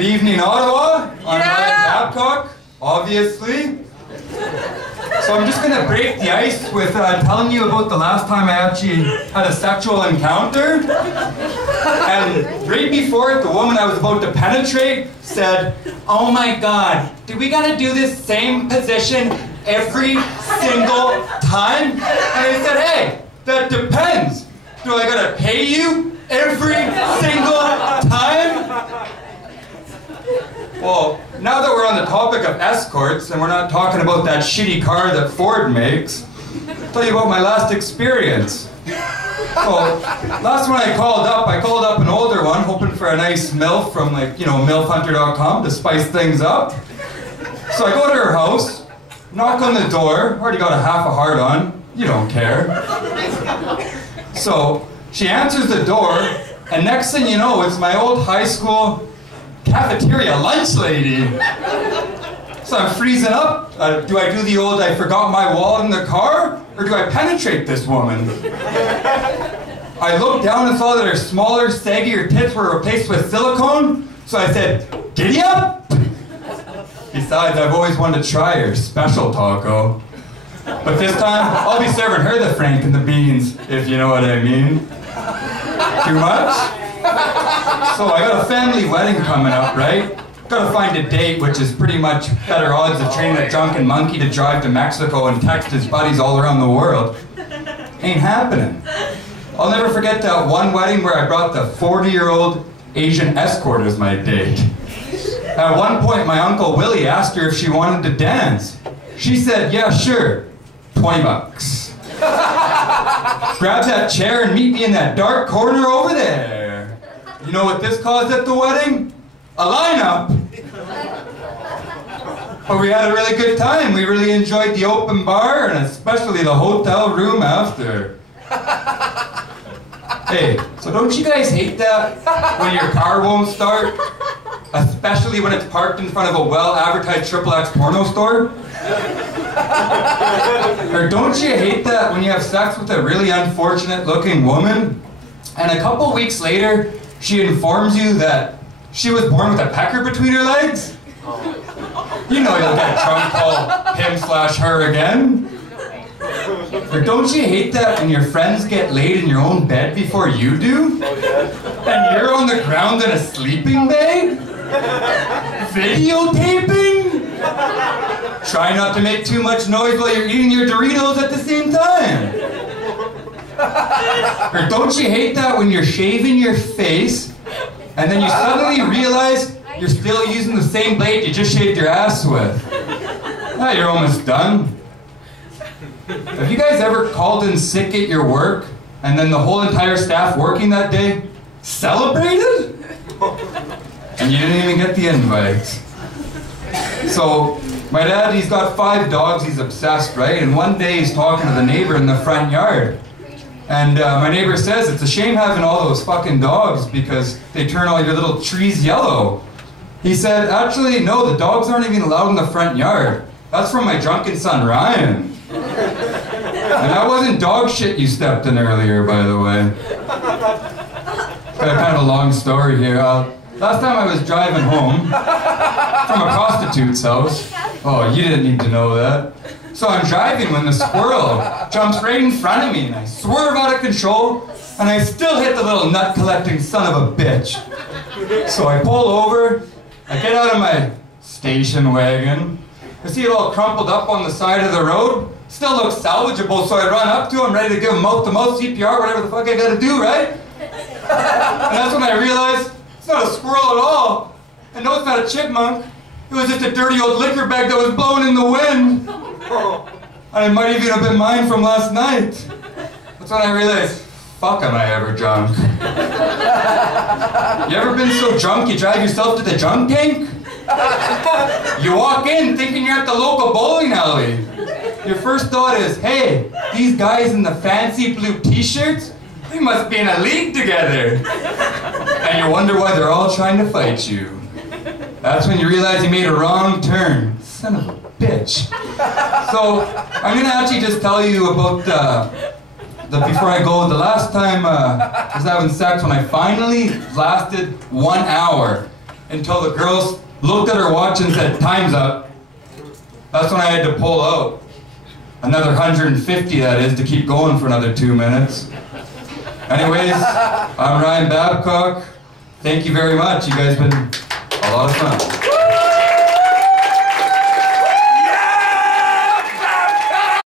Good evening, Ottawa. I'm Babcock, obviously. So I'm just gonna break the ice with telling you about the last time I actually had a sexual encounter. And right before it, the woman I was about to penetrate said, "Oh my God, do we gotta do this same position every single time?" And I said, "Hey, that depends. Do I gotta pay you every single time?" Well, now that we're on the topic of escorts, and we're not talking about that shitty car that Ford makes, I'll tell you about my last experience. So, last one I called up an older one, hoping for a nice MILF from, like, you know, milfhunter.com to spice things up. So I go to her house, knock on the door, already got a half a heart on, you don't care. So, she answers the door, and next thing you know, it's my old high school cafeteria lunch lady. So I'm freezing up. Do I do the old "I forgot my wallet in the car," or do I penetrate this woman? I looked down and saw that her smaller, saggier tits were replaced with silicone, so I said, "Giddy up!" Besides, I've always wanted to try her special taco. But this time, I'll be serving her the Frank and the beans, if you know what I mean. Too much? So I got a family wedding coming up, right? Gotta find a date, which is pretty much better odds of training a drunken monkey to drive to Mexico and text his buddies all around the world. Ain't happening. I'll never forget that one wedding where I brought the 40-year-old Asian escort as my date. At one point, my Uncle Willie asked her if she wanted to dance. She said, "Yeah, sure, 20 bucks. Grab that chair and meet me in that dark corner over there." You know what this caused at the wedding? A lineup. But we had a really good time. We really enjoyed the open bar and especially the hotel room after. Hey, so don't you guys hate that when your car won't start? Especially when it's parked in front of a well-advertised XXX porno store? Or don't you hate that when you have sex with a really unfortunate-looking woman, and a couple weeks later, she informs you that she was born with a pecker between her legs? You know you'll get a trunk call him/her again. Or don't you hate that when your friends get laid in your own bed before you do? And you're on the ground in a sleeping bag? Videotaping? Try not to make too much noise while you're eating your Doritos at the same time. Or don't you hate that when you're shaving your face and then you suddenly realize you're still using the same blade you just shaved your ass with? Ah, you're almost done. Have you guys ever called in sick at your work and then the whole entire staff working that day celebrated? And you didn't even get the invite. So, my dad, he's got 5 dogs, he's obsessed, right? And one day he's talking to the neighbor in the front yard. And my neighbor says, "It's a shame having all those fucking dogs because they turn all your little trees yellow." He said, "Actually, no, the dogs aren't even allowed in the front yard. That's from my drunken son, Ryan." And that wasn't dog shit you stepped in earlier, by the way. Got kind of a long story here. Last time I was driving home from a prostitute's house. Oh, you didn't need to know that. So I'm driving when the squirrel jumps right in front of me and I swerve out of control and I still hit the little nut collecting son of a bitch. So I pull over, I get out of my station wagon, I see it all crumpled up on the side of the road, still looks salvageable, so I run up to him ready to give him mouth-to-mouth CPR, whatever the fuck I gotta do, right? And that's when I realized it's not a squirrel at all. And no, it's not a chipmunk. It was just a dirty old liquor bag that was blowing in the wind. And it might even have been mine from last night. That's when I realized, fuck, am I ever drunk? You ever been so drunk you drive yourself to the drunk tank? You walk in thinking you're at the local bowling alley. Your first thought is, hey, these guys in the fancy blue t-shirts, they must be in a league together. And you wonder why they're all trying to fight you. That's when you realize you made a wrong turn. Son of a bitch. So, I'm gonna actually just tell you about before I go, the last time I was having sex when I finally lasted 1 hour. until the girls looked at her watch and said, "Time's up." That's when I had to pull out. Another 150, that is, to keep going for another 2 minutes. Anyways, I'm Ryan Babcock. Thank you very much. You guys have been a lot of fun.